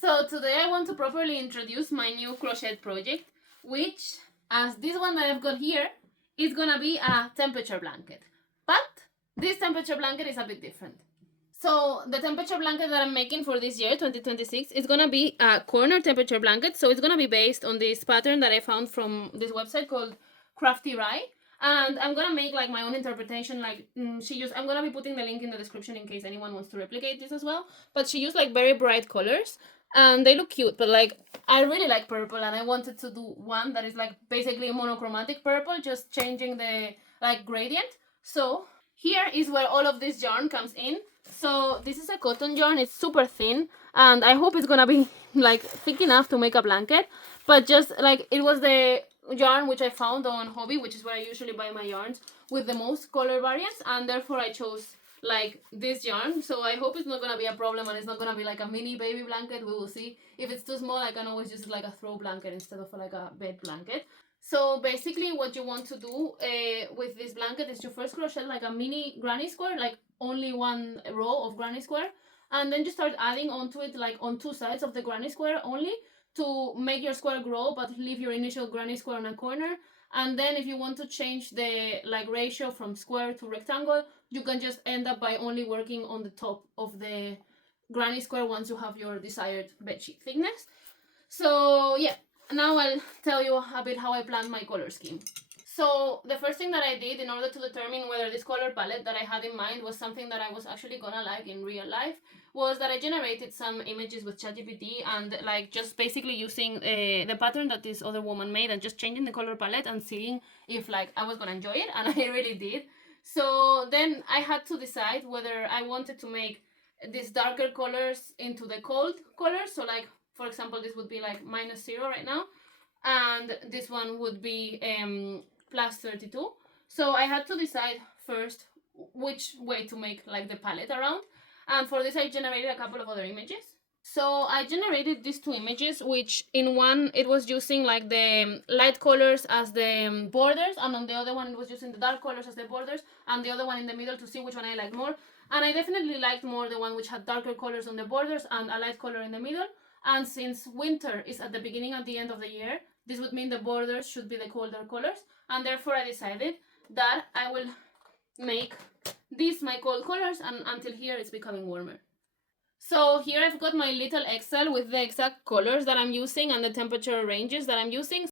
So today I want to properly introduce my new crochet project, which, as this one that I've got here, is gonna be a temperature blanket. But this temperature blanket is a bit different. So the temperature blanket that I'm making for this year, 2026, is gonna be a corner temperature blanket. So it's gonna be based on this pattern that I found from this website called Crafty Rye. And I'm gonna make like my own interpretation. Like I'm gonna be putting the link in the description in case anyone wants to replicate this as well. But she used like very bright colors and they look cute. But like I really like purple and I wanted to do one that is like basically monochromatic purple, just changing the like gradient. So here is where all of this yarn comes in. So this is a cotton yarn. It's super thin and I hope it's gonna be like thick enough to make a blanket. But just like it was the yarn which I found on Hobby, which is where I usually buy my yarns, with the most color variants, and therefore I chose like this yarn. So I hope it's not gonna be a problem and it's not gonna be like a mini baby blanket. We will see. If it's too small, I can always use like a throw blanket instead of like a bed blanket. So basically what you want to do with this blanket is to first crochet like a mini granny square, like only one row of granny square, and then you start adding onto it like on two sides of the granny square only, to make your square grow but leave your initial granny square on a corner. And then if you want to change the like ratio from square to rectangle, you can just end up by only working on the top of the granny square once you have your desired bedsheet thickness. So yeah, now I'll tell you a bit how I planned my color scheme. So the first thing that I did in order to determine whether this color palette that I had in mind was something that I was actually gonna like in real life was that I generated some images with ChatGPT and like just basically using the pattern that this other woman made and just changing the color palette and seeing if like I was gonna enjoy it, and I really did. So then I had to decide whether I wanted to make these darker colors into the cold colors. So like for example this would be like -0 right now, and this one would be +32. So I had to decide first which way to make like the palette around, and for this I generated a couple of other images. So I generated these two images, which in one it was using like the light colors as the borders, and on the other one it was using the dark colors as the borders, and the other one in the middle to see which one I like more. And I definitely liked more the one which had darker colors on the borders and a light color in the middle. And since winter is at the beginning and the end of the year, this would mean the borders should be the colder colors, and therefore I decided that I will make these my cold colors, and until here it's becoming warmer. So here I've got my little Excel with the exact colors that I'm using and the temperature ranges that I'm using.